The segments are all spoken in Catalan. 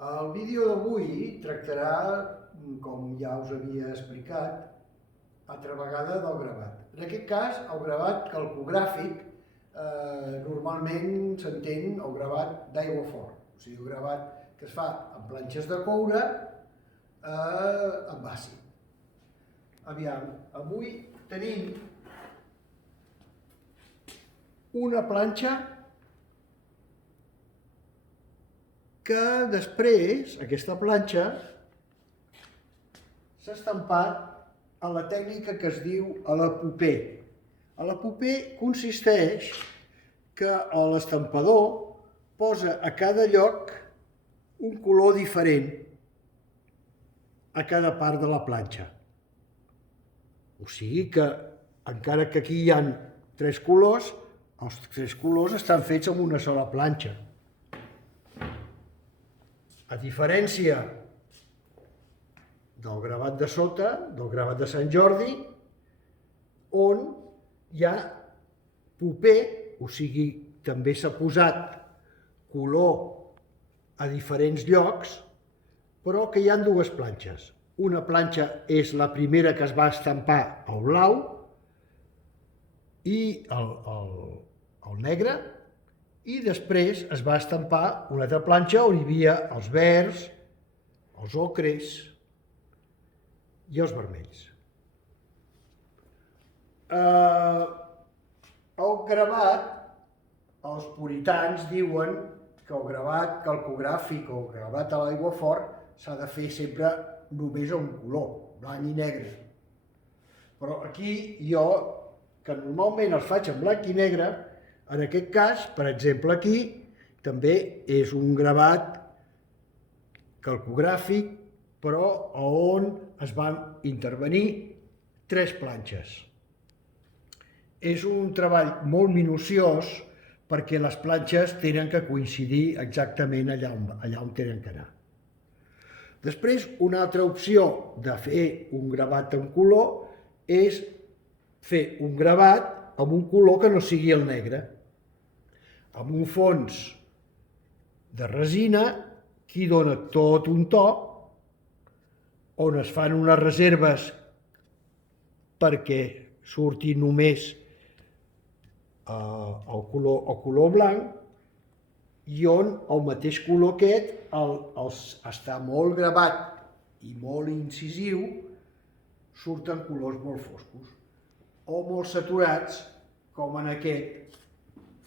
El vídeo d'avui tractarà, com ja us havia explicat, altra vegada del gravat. En aquest cas, el gravat calcogràfic normalment s'entén el gravat d'aiguafort, o sigui, el gravat que es fa amb planxes de coure amb àcid. Aviam, avui tenim una planxa que després, aquesta planxa, s'ha estampat a la tècnica que es diu a la popé. A la popé consisteix que l'estampador posa a cada lloc un color diferent a cada part de la planxa. O sigui que, encara que aquí hi ha 3 colors, els 3 colors estan fets amb una sola planxa. A diferència del gravat de sota, del gravat de Sant Jordi, on hi ha popé, o sigui, també s'ha posat color a diferents llocs, però que hi ha 2 planxes. Una planxa és la primera que es va estampar al blau i el negre, i després es va estampar una altra planxa on hi havia els verds, els ocres i els vermells. El gravat, els puritans diuen que el gravat calcogràfic o el gravat a l'aiguafort s'ha de fer sempre només a un color, blanc i negre. Però aquí jo, que normalment els faig en blanc i negre, en aquest cas, per exemple aquí, també és un gravat calcogràfic, però on es van intervenir 3 planxes. És un treball molt minuciós perquè les planxes tenen que coincidir exactament allà on tenen que anar. Després, una altra opció de fer un gravat en color és fer un gravat amb un color que no sigui el negre, amb un fons de resina que hi dona tot un to, on es fan unes reserves perquè surti només el color blanc, i on el mateix color aquest està molt gravat i molt incisiu, surten colors molt foscos o molt saturats, com en aquest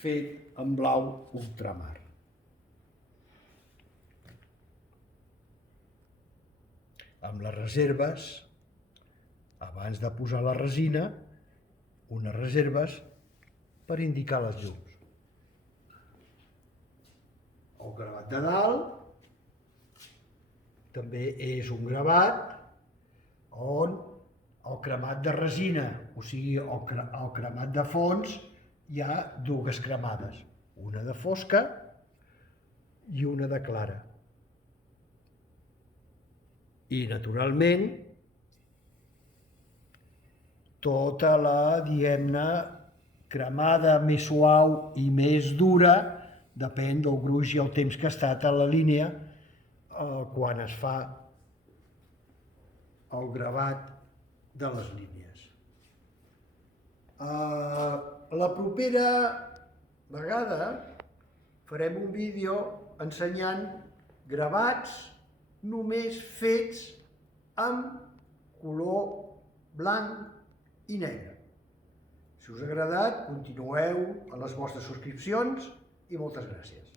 fet en blau ultramar. Amb les reserves, abans de posar la resina, unes reserves per indicar les llums. El gravat de dalt també és un gravat on el cremat de resina, o sigui, el cremat de fons, hi ha 2 cremades, una de fosca i una de clara. I, naturalment, tota la, diguem-ne, cremada més suau i més dura depèn del gruix i el temps que ha estat a la línia quan es fa el gravat de les línies. La propera vegada farem un vídeo ensenyant gravats només fets amb color blanc i negre. Si us ha agradat, continueu a les vostres subscripcions i moltes gràcies.